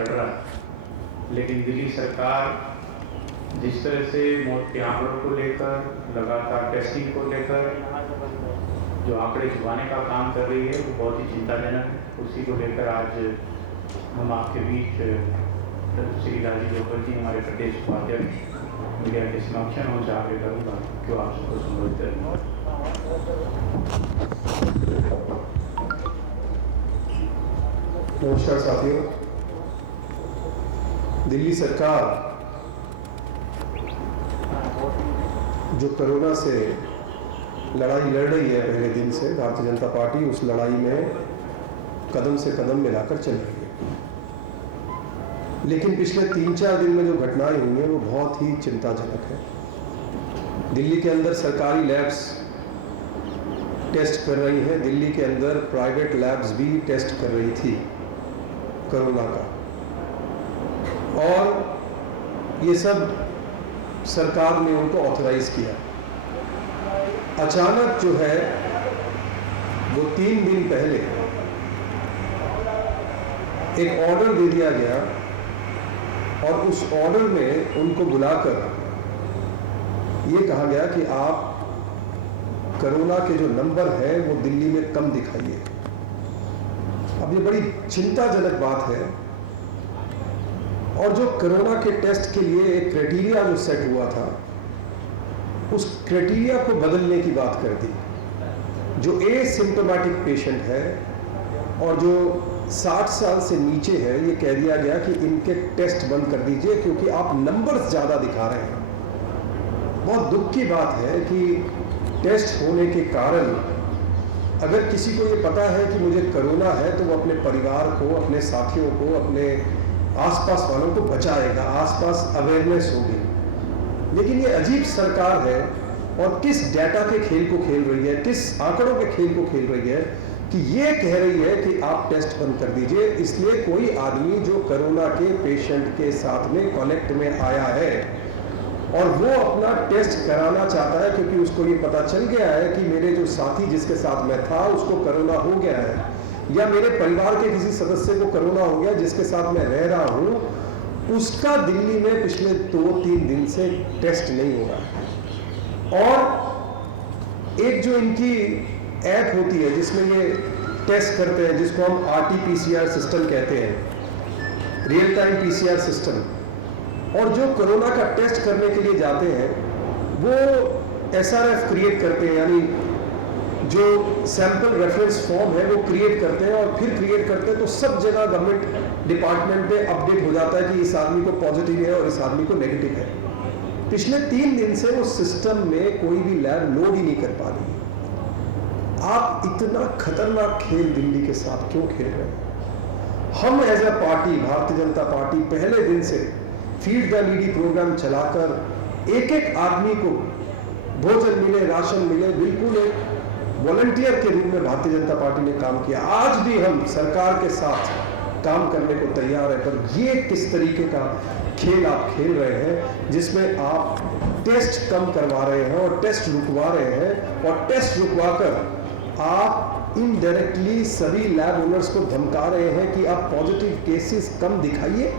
लड़ रहा है, लेकिन दिल्ली सरकार जिस तरह से मौत के आंकड़ों को लेकर, लगातार टेस्टिंग को लेकर जो आंकड़े छुपाने का काम कर रही है वो बहुत ही चिंताजनक है। उसी को लेकर आज हम आपके बीच श्री राजीव जोकर जी, हमारे प्रदेश उपाध्यक्ष, मीडिया के समक्ष उनसे आगे करूँगा कि आप सबको संबोधित करें। नमस्कार साथियों, दिल्ली सरकार जो कोरोना से लड़ाई लड़ रही है पहले दिन से, भारतीय जनता पार्टी उस लड़ाई में कदम से कदम मिलाकर चल रही है। लेकिन पिछले 3-4 दिन में जो घटनाएं हुई हैं वो बहुत ही चिंताजनक है। दिल्ली के अंदर सरकारी लैब्स टेस्ट कर रही हैं, दिल्ली के अंदर प्राइवेट लैब्स भी टेस्ट कर रही थी कोरोना का, और ये सब सरकार ने उनको ऑथराइज किया। अचानक जो है वो 3 दिन पहले एक ऑर्डर दे दिया गया और उस ऑर्डर में उनको बुलाकर ये कहा गया कि आप कोरोना के जो नंबर है वो दिल्ली में कम दिखाइए। अब ये बड़ी चिंताजनक बात है। और जो कोरोना के टेस्ट के लिए एक क्राइटेरिया जो सेट हुआ था, उस क्राइटेरिया को बदलने की बात कर दी। जो एसिम्प्टोमेटिक पेशेंट है और जो 60 साल से नीचे है, ये कह दिया गया कि इनके टेस्ट बंद कर दीजिए क्योंकि आप नंबर्स ज़्यादा दिखा रहे हैं। बहुत दुख की बात है कि टेस्ट होने के कारण अगर किसी को ये पता है कि मुझे कोरोना है तो वो अपने परिवार को, अपने साथियों को, अपने आसपास वालों को बचाएगा, आसपास अवेयरनेस होगी। लेकिन ये अजीब सरकार है और किस डाटा के खेल को खेल रही है, किस आंकड़ों के खेल को खेल रही है कि ये कह रही है कि आप टेस्ट बंद कर दीजिए। इसलिए कोई आदमी जो कोरोना के पेशेंट के साथ में कॉन्टेक्ट में आया है और वो अपना टेस्ट कराना चाहता है क्योंकि उसको ये पता चल गया है कि मेरे जो साथी जिसके साथ मैं था उसको कोरोना हो गया है, या मेरे परिवार के किसी सदस्य को कोरोना हो गया जिसके साथ मैं रह रहा हूं, उसका दिल्ली में पिछले 2-3 दिन से टेस्ट नहीं हो रहा है। और एक जो इनकी ऐप होती है जिसमें ये टेस्ट करते हैं, जिसको हम RT-PCR सिस्टम कहते हैं, रियल टाइम PCR सिस्टम, और जो कोरोना का टेस्ट करने के लिए जाते हैं वो SRF क्रिएट करते हैं, यानी जो सैंपल रेफरेंस फॉर्म है वो क्रिएट करते हैं, और फिर क्रिएट करते हैं तो सब जगह गवर्नमेंट डिपार्टमेंट में अपडेट हो जाता है कि इस आदमी को पॉजिटिव है और इस आदमी को नेगेटिव है। पिछले 3 दिन से वो सिस्टम में कोई भी लैब लोड ही नहीं कर पा रही है। आप इतना खतरनाक खेल दिल्ली के साथ क्यों खेल रहे हैं? हम as a party, Bharatiya Janata party, पहले दिन से फीड द नीडी प्रोग्राम चलाकर एक आदमी को भोजन मिले, राशन मिले, बिल्कुल एक वॉलंटियर के रूप में भारतीय जनता पार्टी ने काम किया। आज भी हम सरकार के साथ काम करने को तैयार है, पर ये किस तरीके का खेल आप खेल रहे हैं जिसमें आप टेस्ट कम करवा रहे हैं और टेस्ट रुकवा रहे हैं, और टेस्ट रुकवाकर आप इनडायरेक्टली सभी लैब ओनर्स को धमका रहे हैं कि आप पॉजिटिव केसेस कम दिखाइए।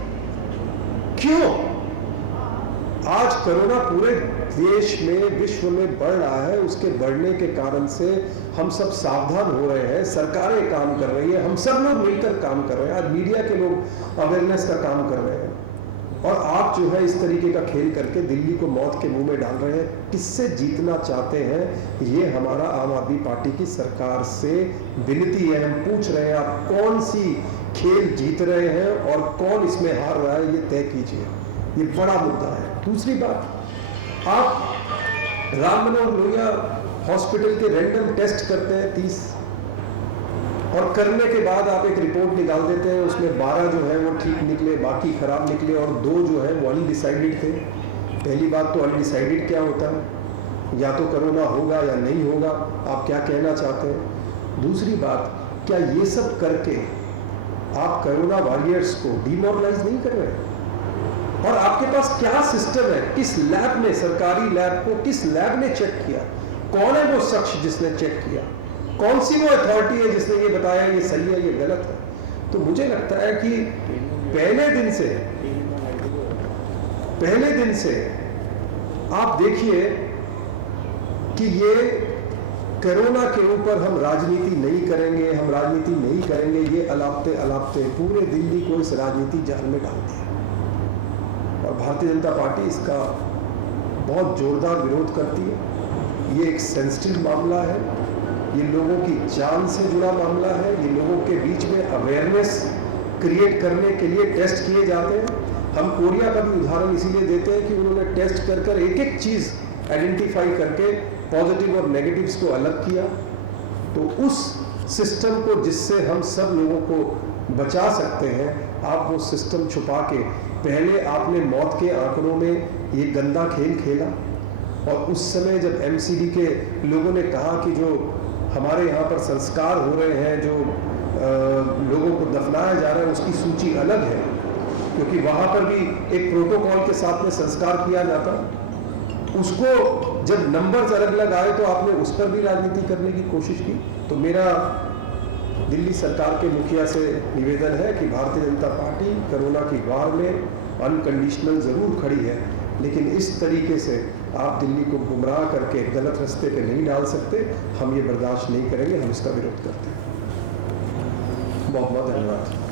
क्यों? आज कोरोना पूरे देश में, विश्व में बढ़ रहा है, उसके बढ़ने के कारण से हम सब सावधान हो रहे हैं, सरकारें काम कर रही है, हम सब लोग मिलकर काम कर रहे हैं, आज मीडिया के लोग अवेयरनेस का काम कर रहे हैं, और आप जो है इस तरीके का खेल करके दिल्ली को मौत के मुंह में डाल रहे हैं। किससे जीतना चाहते हैं? ये हमारा आम आदमी पार्टी की सरकार से विनती है। हम पूछ रहे हैं आप कौन सी खेल जीत रहे हैं और कौन इसमें हार रहा है, ये तय कीजिए। ये बड़ा मुद्दा है। दूसरी बात, आप राम मनोहर लोहिया हॉस्पिटल के रैंडम टेस्ट करते हैं 30, और करने के बाद आप एक रिपोर्ट निकाल देते हैं, उसमें 12 जो है वो ठीक निकले, बाकी खराब निकले, और 2 जो है वो अनडिसाइडेड थे। पहली बात तो अनडिसाइडेड क्या होता है? या तो कोरोना होगा या नहीं होगा, आप क्या कहना चाहते हैं? दूसरी बात, क्या ये सब करके आप कोरोना वॉरियर्स को डिमोरलाइज नहीं कर रहे? और आपके पास क्या सिस्टम है? किस लैब ने, सरकारी लैब को किस लैब ने चेक किया? कौन है वो शख्स जिसने चेक किया? कौन सी वो अथॉरिटी है जिसने ये बताया ये सही है ये गलत है? तो मुझे लगता है कि पहले दिन से आप देखिए कि ये कोरोना के ऊपर हम राजनीति नहीं करेंगे, ये अलापते पूरे दिल्ली को इस राजनीति जाल में डाल दिया। और भारतीय जनता पार्टी इसका बहुत जोरदार विरोध करती है। ये एक सेंसिटिव मामला है, ये लोगों की जान से जुड़ा मामला है, ये लोगों के बीच में अवेयरनेस क्रिएट करने के लिए टेस्ट किए जाते हैं। हम कोरिया का भी उदाहरण इसीलिए देते हैं कि उन्होंने टेस्ट कर एक चीज़ आइडेंटिफाई करके पॉजिटिव और नेगेटिव्स को अलग किया। तो उस सिस्टम को जिससे हम सब लोगों को बचा सकते हैं, आप वो सिस्टम छुपा के पहले आपने मौत के आंकड़ों में ये गंदा खेल खेला। और उस समय जब एमसीडी के लोगों ने कहा कि जो हमारे यहाँ पर संस्कार हो रहे हैं, जो लोगों को दफनाया जा रहा है, उसकी सूची अलग है, क्योंकि वहाँ पर भी एक प्रोटोकॉल के साथ में संस्कार किया जाता, उसको जब नंबर्स अलग अलग आए तो आपने उस पर भी राजनीति करने की कोशिश की। तो मेरा दिल्ली सरकार के मुखिया से निवेदन है कि भारतीय जनता पार्टी कोरोना की वार में अनकंडीशनल ज़रूर खड़ी है, लेकिन इस तरीके से आप दिल्ली को गुमराह करके गलत रास्ते पे नहीं डाल सकते। हम ये बर्दाश्त नहीं करेंगे, हम इसका विरोध करते हैं। बहुत बहुत धन्यवाद।